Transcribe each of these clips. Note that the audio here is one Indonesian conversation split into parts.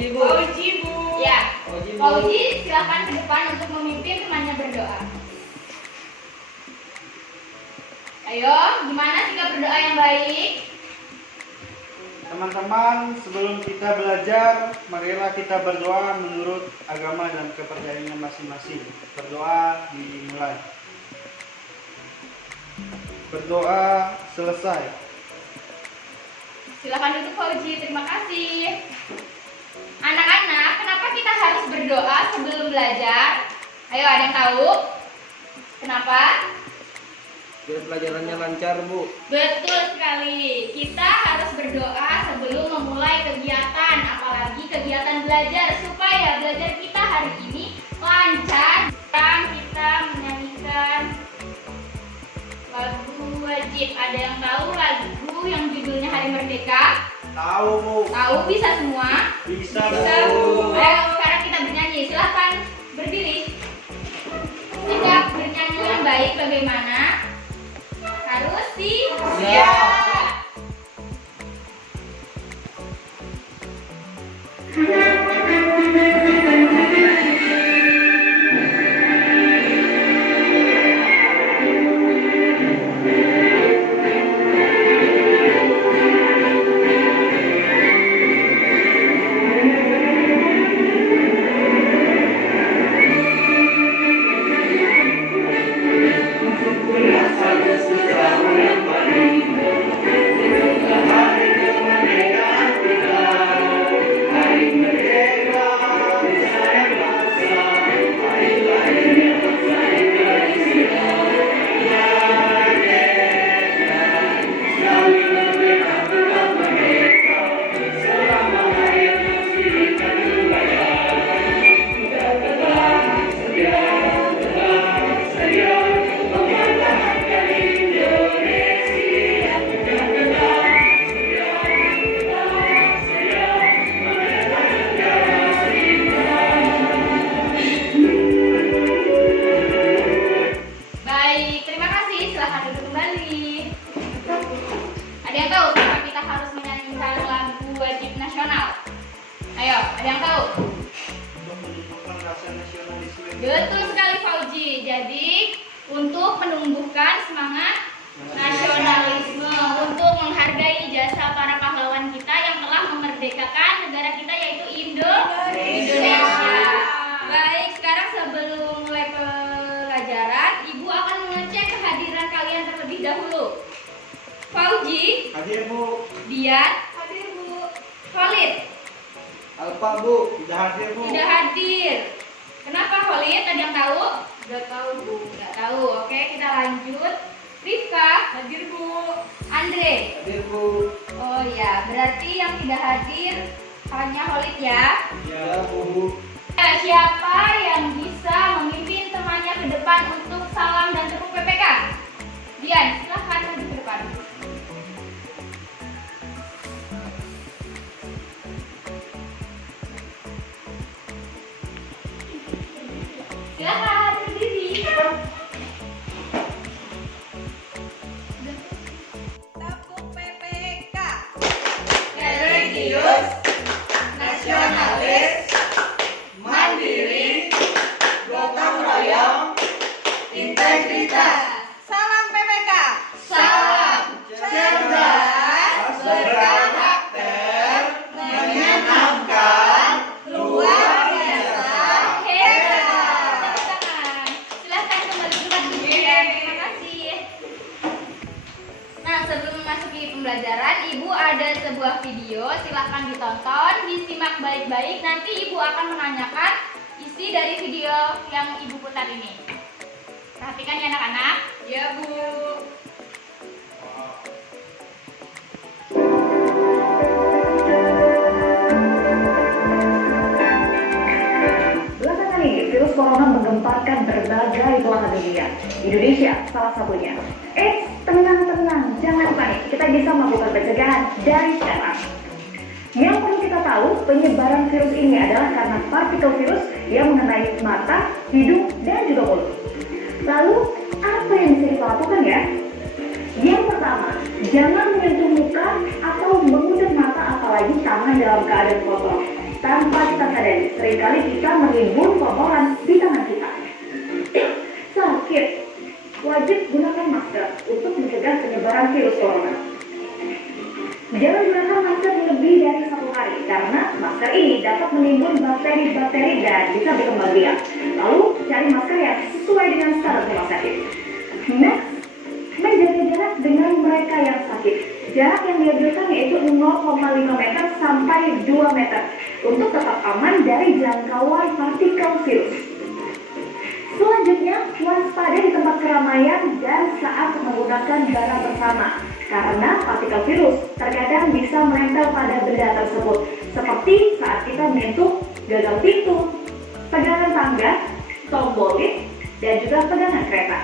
Uji, Bu. Uji, Bu. Ya, Uji, Bu. Pak Uji silakan ke depan untuk memimpin temannya berdoa. Ayo, gimana sikap berdoa yang baik? Teman-teman, sebelum kita belajar, marilah kita berdoa menurut agama dan kepercayaannya masing-masing. Berdoa dimulai. Berdoa selesai. Silakan duduk Pak Uji, terima kasih. Anak-anak, kenapa kita harus berdoa sebelum belajar? Ayo, ada yang tahu? Kenapa? Biar pelajarannya lancar, Bu. Betul sekali. Kita harus berdoa sebelum memulai kegiatan, apalagi kegiatan belajar, supaya belajar kita hari ini lancar. Sekarang kita menyanyikan lagu wajib. Ada yang tahu lagu yang judulnya Hari Merdeka? Tahu, Bu. Tahu, bisa semua? Bisa, Bisa, Bu. Ayo, sekarang kita bernyanyi. Silahkan berdiri. Sikap bernyanyi yang baik bagaimana? Harus siap. Baik, terima kasih. Silahkan duduk kembali. Ada yang tahu kenapa kita harus menyanyikan lagu wajib nasional? Ayo, ada yang tahu? Untuk menunjukkan rasa nasionalisme. Betul sekali Fauji. Jadi, untuk menumbuhkan semangat nasionalisme, untuk menghargai jasa para pahlawan kita yang telah memerdekakan negara kita, yaitu Indonesia. Baik, sekarang sebelum mulai pelajaran, Ibu akan mengecek kehadiran kalian terlebih dahulu. Fauji, Hadir, Bu. Dian, hadir Bu. Khalid, Alfa, Bu. Tidak hadir, Bu. tidak hadir. Kenapa Khalid? Ada yang tahu? Nggak tahu, Bu. Nggak tahu. Oke, kita lanjut. Rifka, Hadir, Bu. Andre. Hadir, Bu. Oh ya, berarti yang tidak hadir hanya Khalid ya. Ya, Bu. Nah, siapa yang bisa memimpin temannya ke depan untuk salam dan tepuk PPK? Dian, silahkan maju ke depan. Silahkan berdiri. Tepuk PPK. Religius, nasionalis, mandiri, gotong royong, integritas. Salam PPK. Salam cerdas, berkarakter, menyenangkan, luar biasa, hebat. Tepuk tangan. Silahkan kembali ke tempat duduk ya. Terima kasih. Nah, sebelum memasuki pembelajaran, Ibu ada sebuah video. Silahkan ditonton, disimak baik-baik. Nanti Ibu akan menanyakan isi dari video yang Ibu putar ini. Perhatikan ya anak-anak. Ya, Bu. Belakangan ini, virus corona menggemparkan berbagai belahan dunia. Indonesia salah satunya. Tenang, jangan panik. Kita bisa melakukan pencegahan dari sekarang. Yang perlu kita tahu, penyebaran virus ini adalah karena partikel virus yang mengenai mata, hidung, dan juga mulut. Lalu, apa yang bisa kita lakukan ya? Yang pertama, jangan menyentuh muka atau mengusap mata apalagi tangan dalam keadaan kotor. tanpa kita sadari, seringkali kita menimbun kotoran di tangan kita. Sakit. Wajib gunakan masker untuk mencegah penyebaran virus corona. Jangan gunakan masker lebih dari 1 hari karena masker ini dapat menimbun bakteri-bakteri dan bisa berkembang biak. Lalu cari masker yang sesuai dengan standar rumah sakit. Next, menjaga jarak dengan mereka yang sakit. Jarak yang dianjurkan yaitu 0,5 meter sampai 2 meter untuk tetap aman dari jangkauan partikel virus. Selanjutnya, waspada di tempat keramaian dan saat menggunakan barang bersama karena partikel virus terkadang bisa menempel pada benda tersebut seperti saat kita menyentuh gagang pintu, pegangan tangga, tombol lift, dan juga pegangan kereta.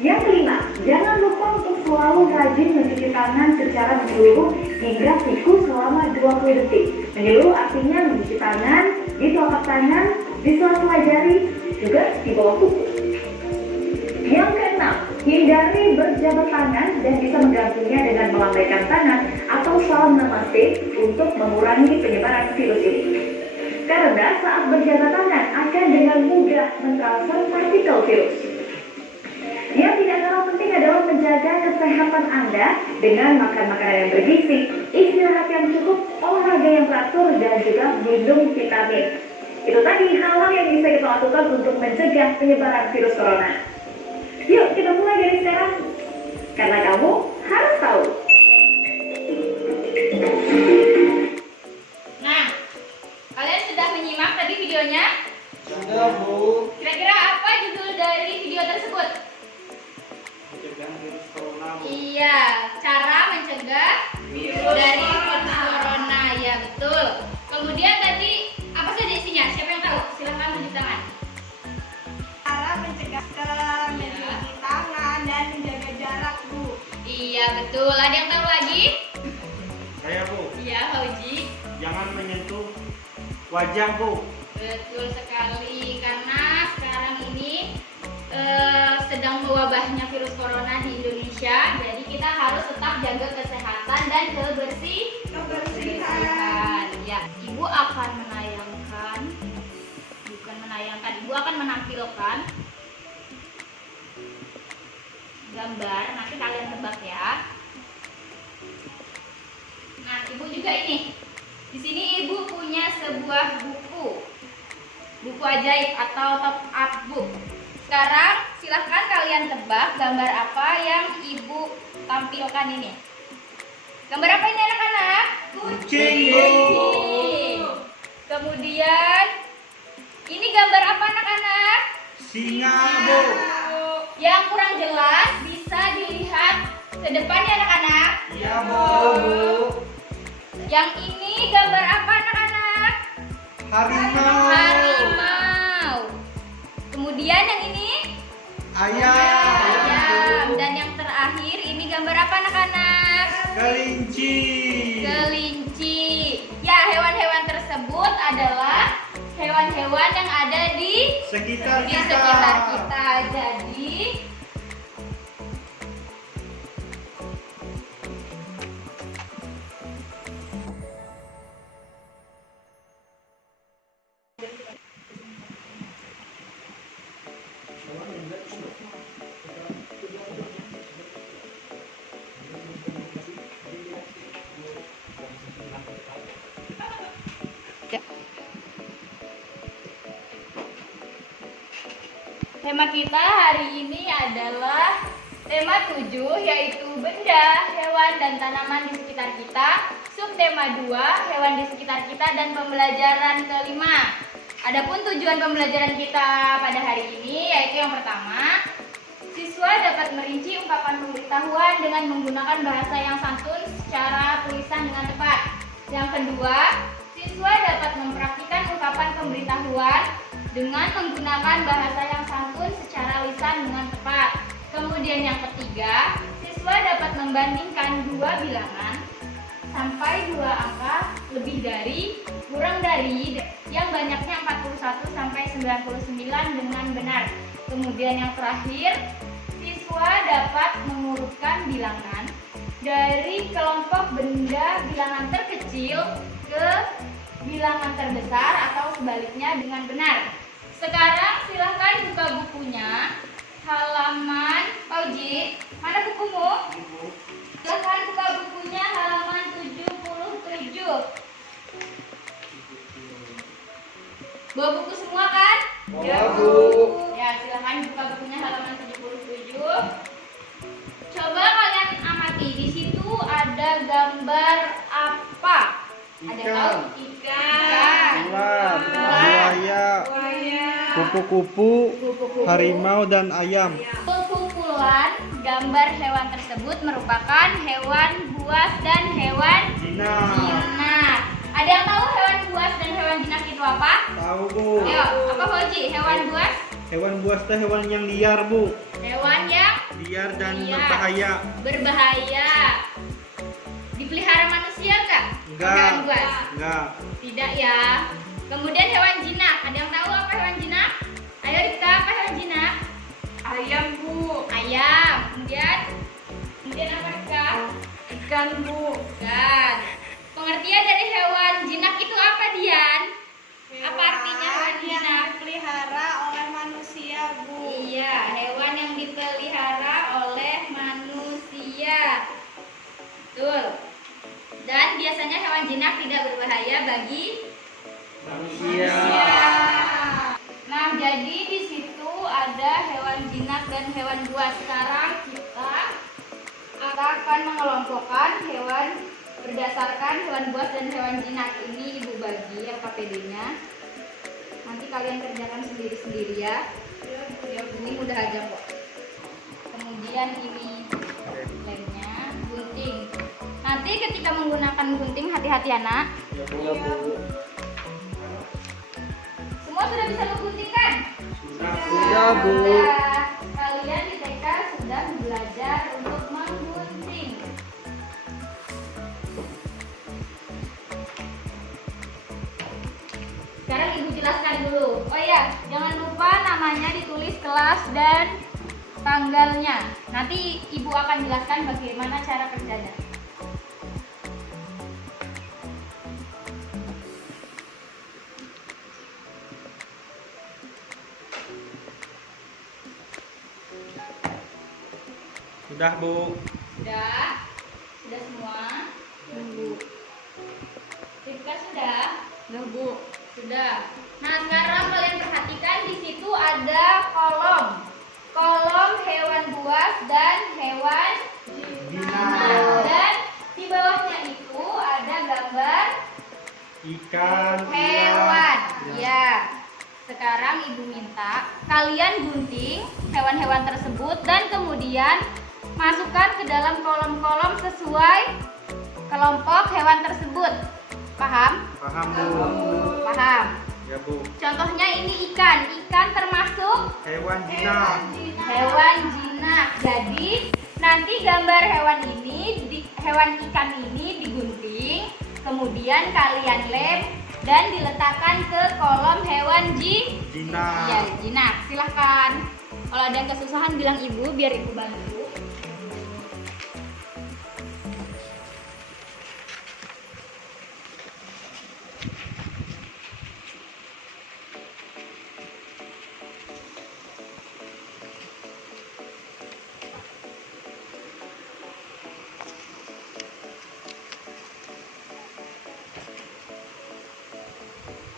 Yang kelima, jangan lupa untuk selalu rajin mencuci tangan secara menyeluruh hingga siku selama 20 detik. Menyeluruh artinya mencuci tangan, di telapak tangan, di sela-sela jari, juga di bawah kuku. Yang keenam, hindari berjabat tangan dan bisa menggantinya dengan melambaikan tangan atau salam namaste untuk mengurangi penyebaran virus ini. Karena saat berjabat tangan akan dengan mudah mentransfer partikel virus. Yang tidak kalah penting adalah menjaga kesehatan Anda dengan makan makanan yang bergizi, istirahat yang cukup, olahraga yang teratur, dan juga minum vitamin. Itu tadi hal-hal yang bisa kita lakukan untuk mencegah penyebaran virus corona. Yuk kita mulai dari sekarang, karena kamu harus tahu. Nah, kalian sudah menyimak tadi videonya? Sudah, Bu. Kira-kira apa judul dari video tersebut? Mencegah virus corona. Iya, cara mencegah dari virus corona. Ya, betul. Kemudian tadi apa saja isinya? Siapa yang tahu? Silahkan tunjuk tangan. Cara mencegah mencuci tangan dan menjaga jarak, Bu. Iya, betul. Ada yang tahu lagi? Saya, Bu, Iya, Fauji. jangan menyentuh wajah, Bu. Betul sekali, karena sekarang ini sedang mewabahnya virus corona di Indonesia. Jadi kita harus tetap jaga kesehatan dan kebersihan. Ya, Ibu akan menayangkan, bukan menayangkan, Ibu akan menampilkan gambar. Nanti kalian tebak ya. Nah, Ibu juga ini. Di sini Ibu punya sebuah buku ajaib atau top up book. Sekarang silahkan kalian tebak gambar apa yang Ibu tampilkan ini. Gambar apa ini anak-anak? Kucing, Bu. Kucing. Kemudian ini gambar apa anak-anak? Singa, Bu. Yang kurang jelas bisa dilihat ke depan ya anak-anak. Iya, Bu. Yang ini gambar apa anak-anak? Harimau. Harimau. Kemudian yang ini ayam. Dan yang terakhir ini gambar apa anak-anak? Kelinci. Kelinci. Ya, hewan-hewan tersebut adalah hewan-hewan yang ada di Sekitar kita. sekitar kita. Jadi tema kita hari ini adalah tema 7, yaitu benda, hewan, dan tanaman di sekitar kita. Subtema 2, hewan di sekitar kita, dan pembelajaran kelima. Adapun tujuan pembelajaran kita pada hari ini yaitu yang pertama, siswa dapat merinci ungkapan pemberitahuan dengan menggunakan bahasa yang santun secara tulisan dengan tepat. Yang kedua, siswa dapat mempraktikkan ungkapan pemberitahuan dengan menggunakan bahasa yang santun secara lisan dengan tepat. Kemudian yang ketiga, siswa dapat membandingkan dua bilangan sampai dua angka lebih dari, kurang dari, yang banyaknya 41 sampai 99 dengan benar. Kemudian yang terakhir, siswa dapat mengurutkan bilangan dari kelompok benda bilangan terkecil ke bilangan terbesar atau sebaliknya dengan benar. Sekarang silahkan buka bukunya. Halaman, Pauji, mana bukumu? Silahkan buka bukunya halaman 77. Bawa buku semua kan? Bawa, Bu. Ya, silahkan buka bukunya halaman 77. Coba kalian amati, di situ ada gambar apa? Ada tahu? Ikan. Ular, buaya, kupu-kupu, harimau dan ayam. Kumpulan gambar hewan tersebut merupakan hewan buas dan hewan jinak. Ada yang tahu hewan buas dan hewan jinak itu apa? Tahu, Bu. Ayo, apa Hoji? Hewan buas? Hewan buas itu hewan yang liar, Bu. Hewan yang Liar dan liar, berbahaya. Berbahaya. Dipelihara manusia enggak? Enggak. Hewan buas? Enggak. Tidak ya. Kemudian hewan jinak. Ada yang tahu apa hewan jinak? Ayo Rika, apa hewan jinak? Ayam, Bu. Ayam. Kemudian apa Rika? Ikan, Bu. Dan pengertian dari hewan jinak itu apa, Dian? Apa artinya hewan yang jinak? dipelihara oleh manusia, Bu. Iya, hewan yang dipelihara oleh manusia. Betul. Dan biasanya hewan jinak tidak berbahaya bagi Manusia. Nah, jadi di situ ada hewan jinak dan hewan buas. Sekarang kita akan mengelompokkan hewan berdasarkan hewan buas dan hewan jinak. Ini Ibu bagi LKPD-nya. Nanti kalian kerjakan sendiri-sendiri ya. Ini mudah aja kok. Kemudian ini lemnya, gunting. Nanti ketika menggunakan gunting hati-hati anak. Ya, Bu. Semua sudah bisa menggunting kan? Sudah, Bu. Sudah. Kalian di TK sudah belajar untuk menggunting. Sekarang Ibu jelaskan dulu. Oh ya, jangan lupa namanya ditulis kelas dan tanggalnya. Nanti Ibu akan jelaskan bagaimana cara kerjanya. Sudah, Bu. Sudah? Sudah semua? Bu. Rifka sudah? Nah, Bu. Sudah. Nah, sekarang kalian perhatikan di situ ada kolom. Kolom hewan buas dan hewan jinak. Dan di bawahnya itu ada gambar Ikan, hewan. Ya. Sekarang Ibu minta kalian gunting hewan-hewan tersebut dan kemudian masukkan ke dalam kolom-kolom sesuai kelompok hewan tersebut. Paham? Paham, Bu. Paham. Ya, Bu. Contohnya ini ikan. Ikan termasuk Hewan jinak. hewan jinak. Jadi nanti gambar hewan ikan ini digunting, kemudian kalian lem dan diletakkan ke kolom hewan Jinak. ya, jinak. Silahkan. Kalau ada yang kesusahan bilang Ibu biar Ibu bantu.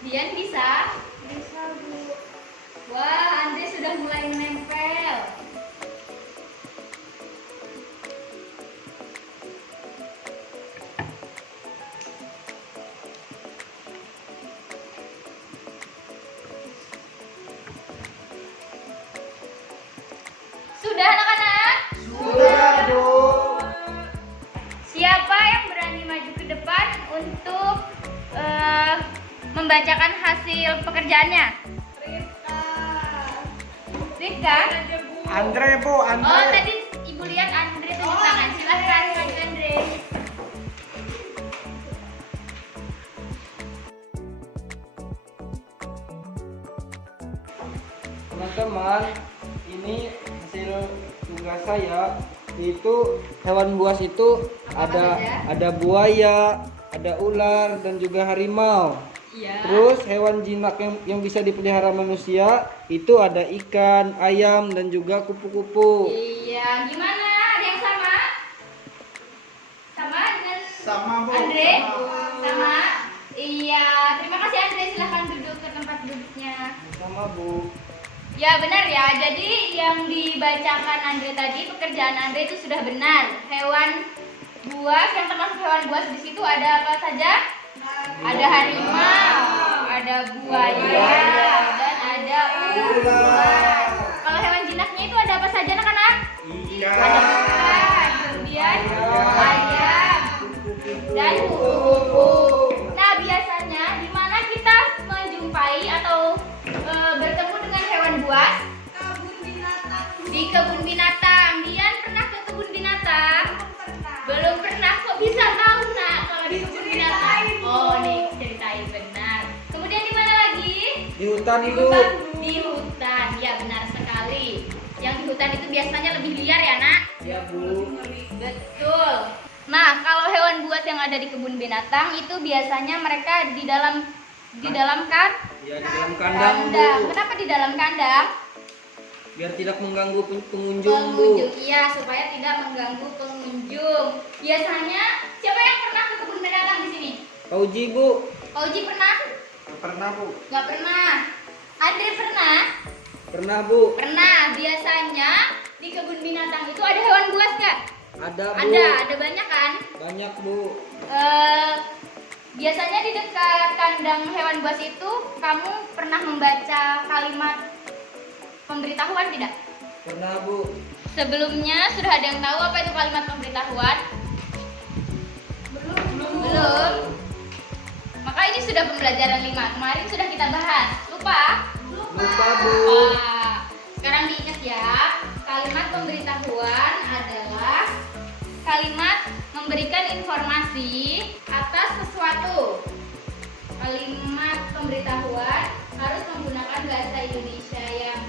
Dian bisa? Bisa, Bu. Wah, Andre sudah mulai menempel. Sudah anak-anak? Sudah, Bu. Siapa yang berani maju ke depan untuk membacakan hasil pekerjaannya? Rifka. Rifka? Aja, Bu. Andre, Bu. Oh, Andre. tadi Ibu lihat Andre tunjuk tangan. Silahkan maju Andre. Teman-teman, ini hasil tugas saya. Itu hewan buas itu Apa saja? ada buaya, ada ular dan juga harimau. Iya. Terus hewan jinak yang bisa dipelihara manusia itu ada ikan, ayam, dan juga kupu-kupu. Iya, gimana? Ada yang sama? Sama dengan Sama, Bu. Andre? Sama. Sama? Iya, terima kasih Andre, silahkan duduk ke tempat duduknya. Sama, Bu. Ya benar ya, jadi yang dibacakan Andre tadi, pekerjaan Andre itu sudah benar. Hewan buas, yang termasuk hewan buas di situ ada apa saja? Ada harimau, ada buaya, dan ada ular. Kalau hewan jinaknya itu ada apa saja anak-anak? Ada ikan, kemudian ayam, dan kupu-kupu. Nah biasanya di mana kita menjumpai atau bertemu dengan hewan buas? Kebun binatang. Di kebun binatang. Dian pernah ke kebun binatang? Belum pernah. Kok bisa tahu nak kalau di kebun binatang? Oh nih ceritain benar. Kemudian di mana lagi? Di hutan, Bu. Di hutan. Ya benar sekali. Yang di hutan itu biasanya lebih liar ya nak? Ya, Bu. Betul. Nah, kalau hewan buas yang ada di kebun binatang itu biasanya mereka di dalam kan? Ya, di dalam kandang, Bu. Kandang. Kenapa di dalam kandang? Biar tidak mengganggu pengunjung, Bu. Iya, supaya tidak mengganggu pengunjung. Biasanya siapa yang pernah ke kebun binatang di sini? Pak Uji, Bu. Pak Uji pernah? Pernah, Bu. Nggak pernah. Andre pernah? Pernah, Bu. Pernah. Biasanya di kebun binatang itu ada hewan buas nggak? Ada, Bu. Ada banyak kan? Banyak, Bu. Biasanya di dekat kandang hewan buas itu kamu pernah membaca kalimat pemberitahuan tidak? Pernah, Bu. Sebelumnya sudah ada yang tahu apa itu kalimat pemberitahuan? Belum. Maka ini sudah pembelajaran 5. Kemarin sudah kita bahas. Lupa? Lupa, Bu. Lupa. Sekarang diingat ya. Kalimat pemberitahuan adalah kalimat memberikan informasi atas sesuatu. Kalimat pemberitahuan harus menggunakan bahasa Indonesia yang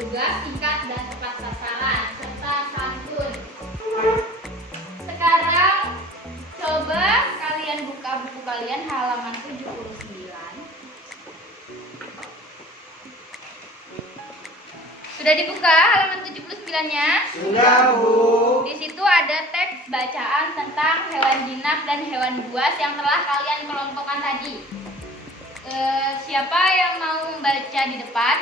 lugas, singkat, dan tepat sasaran serta santun. Sekarang coba kalian buka buku kalian halaman 79. Sudah dibuka halaman 79-nya? Sudah, Bu. Di situ ada teks bacaan tentang hewan jinak dan hewan buas yang telah kalian kelompokkan tadi. Siapa yang mau membaca di depan?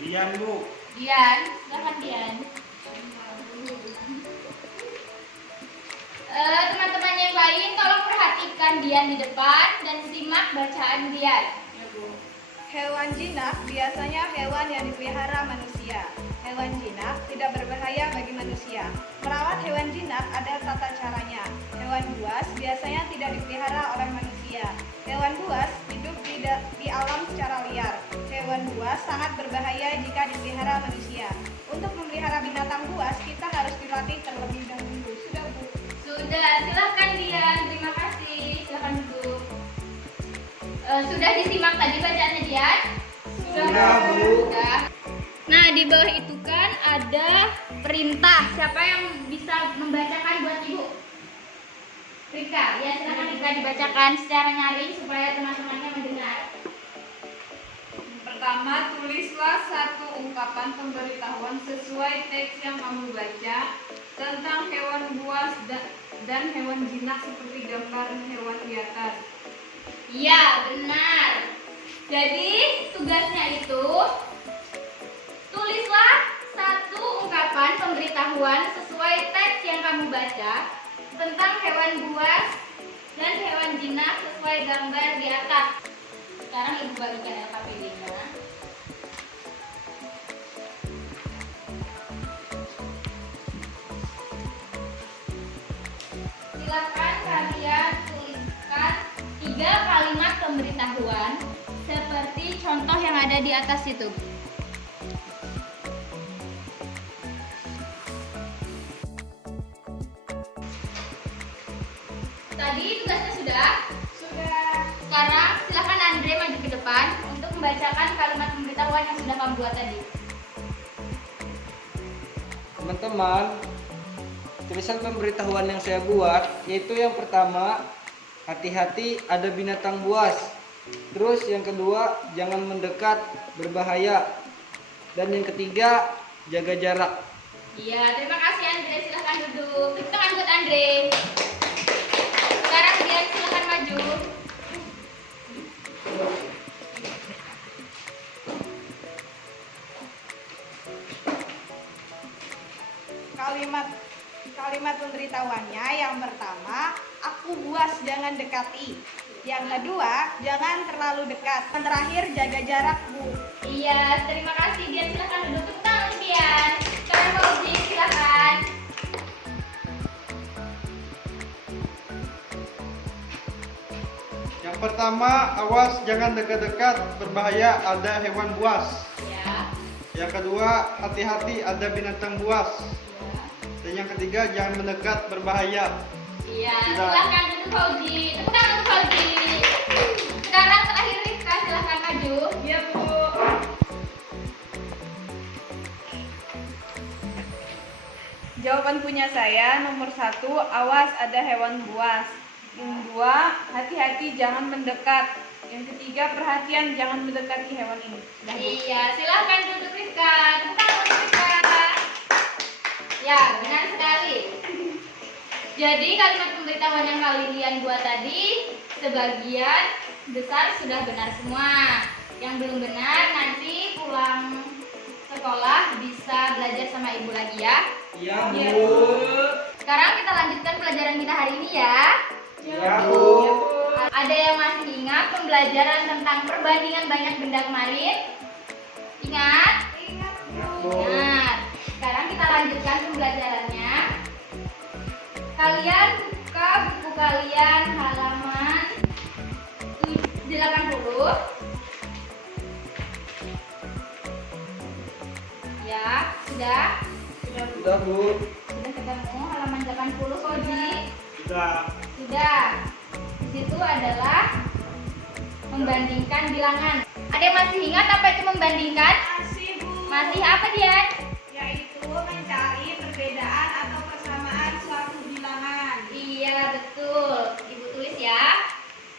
Dian, Bu. Dian, silakan Dian. Teman-teman yang lain tolong perhatikan Dian di depan dan simak bacaan Dian. Hewan jinak biasanya hewan yang dipelihara manusia. Hewan jinak tidak berbahaya bagi manusia. Merawat hewan jinak ada tata caranya. Hewan buas biasanya tidak dipelihara oleh manusia. Hewan buas hidup di alam secara liar. Hewan buas sangat berbahaya jika dipelihara manusia. Untuk memelihara binatang buas, kita harus dilatih terlebih dahulu. Sudah, Bu? Sudah, silakan Dian. Terima kasih. Silakan duduk. Sudah disimak tadi bacaannya Dian? Sudah, Bu. Sudah. Nah, di bawah itu kan ada perintah. Siapa yang bisa membacakan buat Ibu? Rika, ya silakan Rika dibacakan secara nyaring supaya teman-temannya mendengar. Pertama, tulislah satu ungkapan pemberitahuan sesuai teks yang kamu baca tentang hewan buas dan hewan jinak seperti gambar hewan di atas. Iya, benar. Jadi, tugasnya itu tulislah satu ungkapan pemberitahuan sesuai teks yang kamu baca tentang hewan buas dan hewan jinak sesuai gambar di atas. Sekarang Ibu bagikan LKPD-nya. Silakan kalian tuliskan 3 kalimat pemberitahuan seperti contoh yang ada di atas itu. Tadi tugasnya sudah? Sudah. Sekarang silakan Andre maju ke depan untuk membacakan kalimat pemberitahuan yang sudah kamu buat tadi. Teman-teman, tulisan pemberitahuan yang saya buat yaitu yang pertama, hati-hati ada binatang buas. Terus yang kedua, jangan mendekat, berbahaya. Dan yang ketiga, jaga jarak. Iya, terima kasih Andre. Silahkan duduk. Tepuk tangan buat Andre. Sekarang Dian silahkan maju. Kalimat pemberitahuannya yang pertama, aku buas jangan dekati. Yang kedua, jangan terlalu dekat. Yang terakhir, jaga jarak, Bu. Iya, terima kasih Dian. Silahkan duduk. Tepuk tangan Dian. Sekarang Fauzi silahkan. Yang pertama, awas jangan dekat-dekat, berbahaya ada hewan buas. Ya. Yang kedua, hati-hati ada binatang buas. Dan yang ketiga, jangan mendekat, berbahaya. Iya, Sudah. silahkan duduk Fauzi. Tepuk tangan untuk Fauzi. Sekarang terakhir Rifka, silahkan maju. Iya, Bu. Jawaban punya saya nomor 1, awas ada hewan buas. Yang 2, hati-hati jangan mendekat. Yang ketiga, perhatian jangan mendekati hewan ini. Sudah, Bu. Iya, silahkan duduk Rifka. Tepuk tangan untuk Rifka. Ya, benar sekali. Jadi kalimat pemberitahuan yang kalian buat tadi sebagian besar sudah benar semua. Yang belum benar nanti pulang sekolah bisa belajar sama ibu lagi ya. Iya, Iya, Bu. Sekarang kita lanjutkan pelajaran kita hari ini ya. Iya, Bu. Ada yang masih ingat pembelajaran tentang perbandingan banyak benda kemarin? Ingat? Bu. Ingat. Sekarang kita lanjutkan pembelajarannya. Kalian buka buku kalian halaman 80. Ya, sudah? Sudah, Bu. Sudah ketemu halaman 80 Koji? Sudah. Sudah. Di situ adalah membandingkan bilangan. Ada yang masih ingat apa itu membandingkan? Masih, Bu. Masih apa dia? Yaitu mencari perbedaan atau persamaan suatu bilangan. Iya, betul. Ibu tulis ya.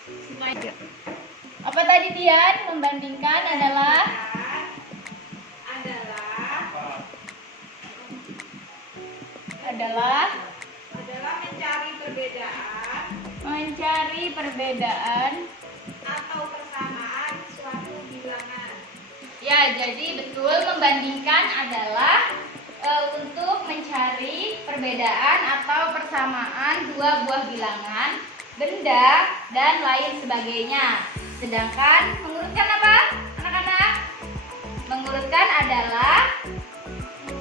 Supaya apa tadi Dian? Membandingkan adalah adalah mencari perbedaan atau persamaan suatu bilangan. ya. Jadi betul, membandingkan adalah untuk mencari perbedaan atau persamaan dua buah bilangan, benda, dan lain sebagainya. Sedangkan mengurutkan apa, anak-anak? Mengurutkan adalah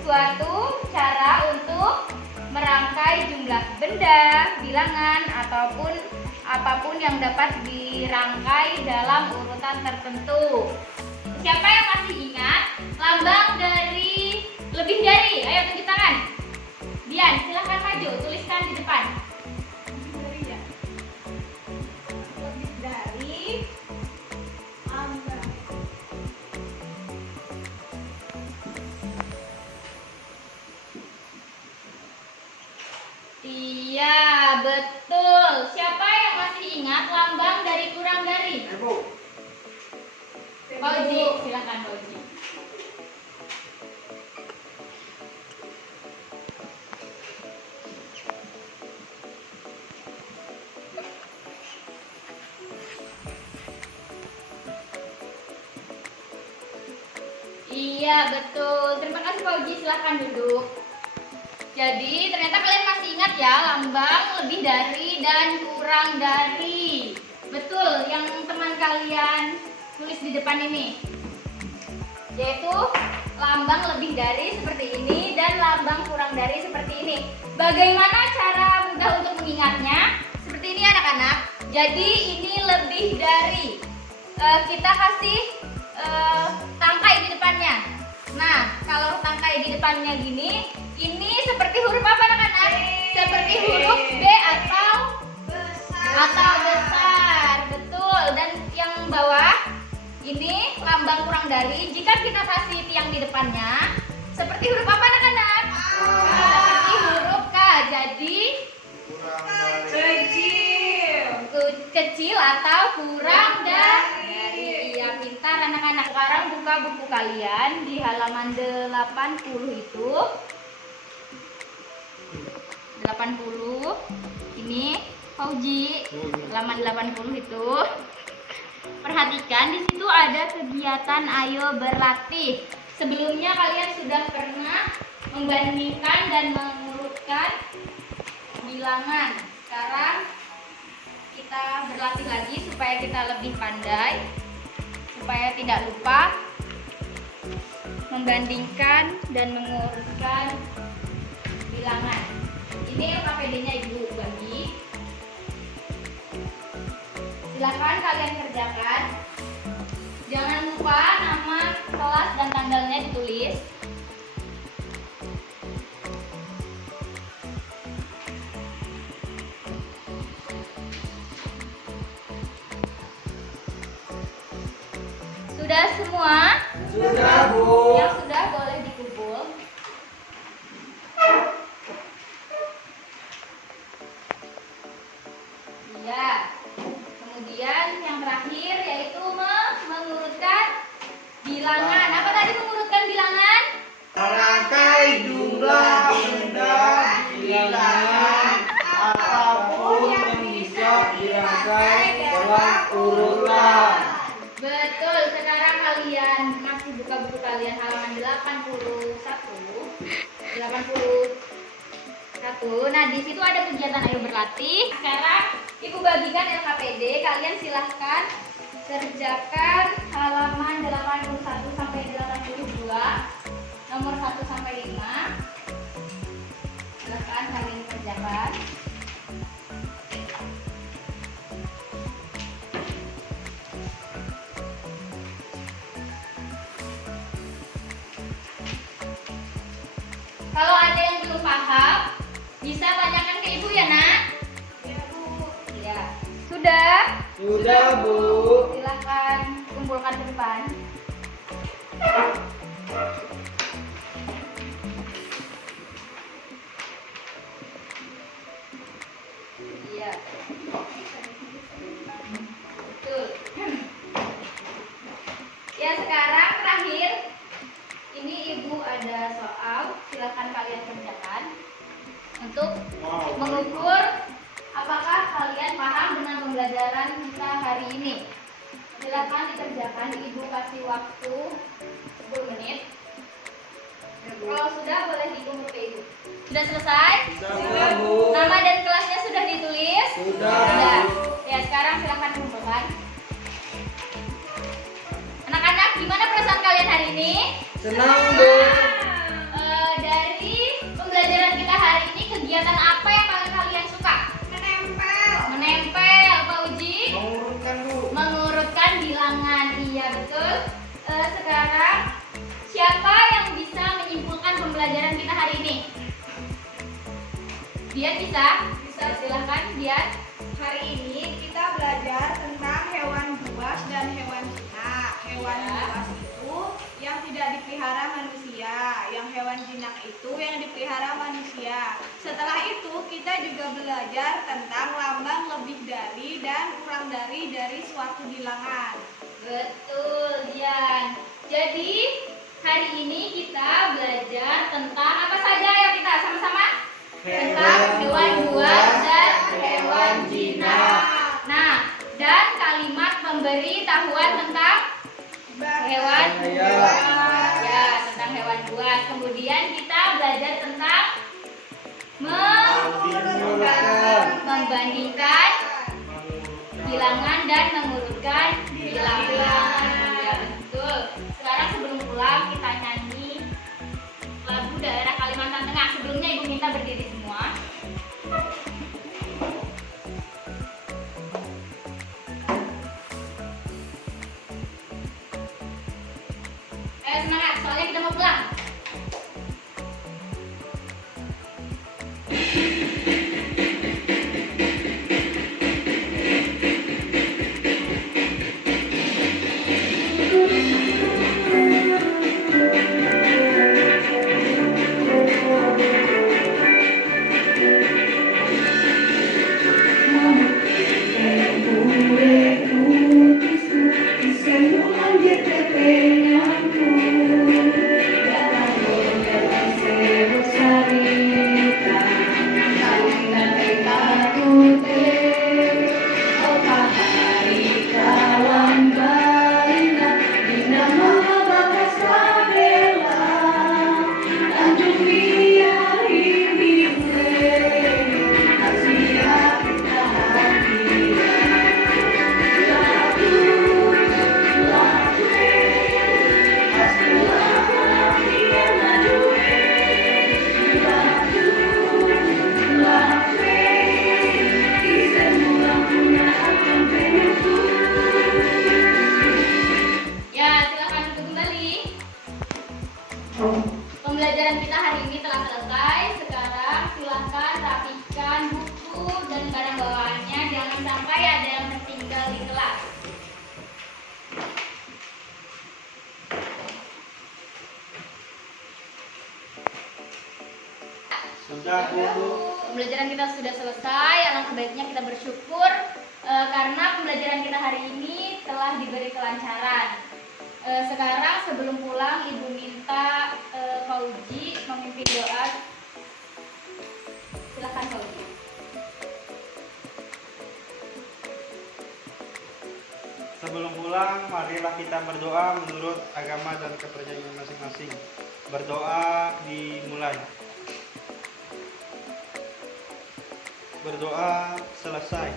suatu cara untuk merangkai jumlah benda, bilangan, ataupun apapun yang dapat dirangkai dalam urutan tertentu. Siapa yang masih ingat lambang dari lebih dari? Ayo tunjuk tangan. Dian, silahkan maju, tuliskan di depan. Lebih dari ambang. Iya, betul. Siapa yang masih ingat lambang dari kurang dari? Bu. Fauzi, silakan Fauzi. Iya, betul. Terima kasih Fauzi, silakan duduk. Jadi ternyata kalian masih ingat ya lambang lebih dari dan kurang dari. Betul, yang teman kalian tulis di depan ini. Yaitu lambang lebih dari seperti ini dan lambang kurang dari seperti ini. Bagaimana cara mudah untuk mengingatnya? Seperti ini anak-anak. Jadi ini lebih dari. Kita kasih tangkai di depannya. Nah, kalau tangkai di depannya gini, ini seperti huruf apa anak-anak? Seperti huruf B atau besar. Betul. Dan yang bawah ini lambang kurang dari. Jika kita kasih tiang di depannya, seperti huruf apa anak-anak? Seperti huruf K. Jadi Kurang dari. Kecil. kecil atau kurang dari. anak-anak sekarang buka buku kalian di halaman 80 itu. 80 ini Fauji, halaman 80 itu. Perhatikan di situ ada kegiatan ayo berlatih. Sebelumnya kalian sudah pernah membandingkan dan mengurutkan bilangan. Sekarang kita berlatih lagi supaya kita lebih pandai, supaya tidak lupa membandingkan dan mengurutkan bilangan. Ini LKPD-nya Ibu bagi. Silakan kalian kerjakan. Jangan lupa nama kelas dan tanggalnya ditulis. Sudah semua? Sudah, Bu. Yang sudah boleh dikumpul. Iya. Kemudian yang terakhir yaitu mengurutkan bilangan. Apa tadi mengurutkan bilangan? Merangkai jumlah benda bilangan apapun yang bisa dirangkai dalam urutan. Betul. Sekarang kalian masih buka buku kalian halaman 81. Nah, di situ ada kegiatan ayo berlatih. Sekarang Ibu bagikan LKPD. Kalian silahkan kerjakan halaman 81 sampai 82, nomor 1 sampai 5. Silahkan kalian kerjakan. Kalau ada yang belum paham, bisa tanyakan ke Ibu ya, Nak? Ya, Bu. Ya. Sudah? Sudah, Bu. Silakan kumpulkan ke depan. Iya. Betul. Ya, sekarang terakhir ini Ibu ada soal, silakan kalian kerjakan untuk mengukur apakah kalian paham dengan pembelajaran kita hari ini. Silakan dikerjakan, Ibu kasih waktu 10 menit. Kalau sudah boleh dikumpul ke Ibu. Sudah selesai? Sudah, Bu. Nama dan kelasnya sudah ditulis? Sudah. Ya, sekarang silakan kumpulkan. Anak-anak, gimana perasaan kalian hari ini? Senang, Bu. Dari pembelajaran kita hari ini, kegiatan apa yang paling kalian suka? Menempel, Pak Uji? Mengurutkan, Bu. Mengurutkan bilangan, iya betul. Sekarang, siapa yang bisa menyimpulkan pembelajaran kita hari ini? Dian bisa? Bisa, silahkan Dian. Hari ini kita belajar tentang hewan buas dan hewan jinak. Hewan buas itu yang tidak dipelihara manusia, yang hewan jinak itu yang dipelihara manusia. Setelah itu kita juga belajar tentang lambang lebih dari dan kurang dari suatu bilangan. Betul, Dian. Jadi, hari ini kita belajar tentang apa saja ya kita sama-sama? Tentang hewan buas dan hewan jinak. Nah, dan kalimat pemberitahuan tentang hewan buas. Ya, tentang hewan buas. Kemudian kita belajar tentang membandingkan bilangan dan mengurutkan bilangan. Ya, betul. Sekarang sebelum pulang kita nyanyi lagu daerah Kalimantan Tengah. Sebelumnya Ibu minta berdiri semua. Ayo semangat, soalnya kita mau pulang. Senhor, Ya, silakan duduk kembali. Pembelajaran kita hari ini telah selesai. Sekarang silakan rapikan buku dan barang bawaannya. Jangan sampai ada yang tertinggal di kelas. Sudah, Bu. Pembelajaran kita sudah selesai. Alangkah baiknya kita bersyukur karena pembelajaran kita hari ini telah diberi kelancaran. Sekarang sebelum pulang, Ibu minta Fauji memimpin doa. Silakan Fauji. Sebelum pulang, marilah kita berdoa menurut agama dan kepercayaan masing-masing. Berdoa dimulai. Berdoa selesai.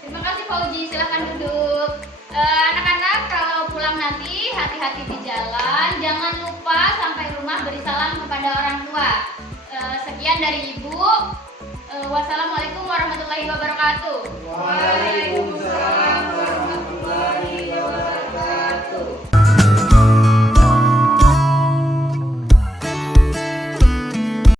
Terima kasih Fauji, silahkan duduk. Anak-anak kalau pulang nanti hati-hati di jalan. Jangan lupa sampai rumah beri salam kepada orang tua. Sekian dari Ibu. Wassalamualaikum warahmatullahi wabarakatuh.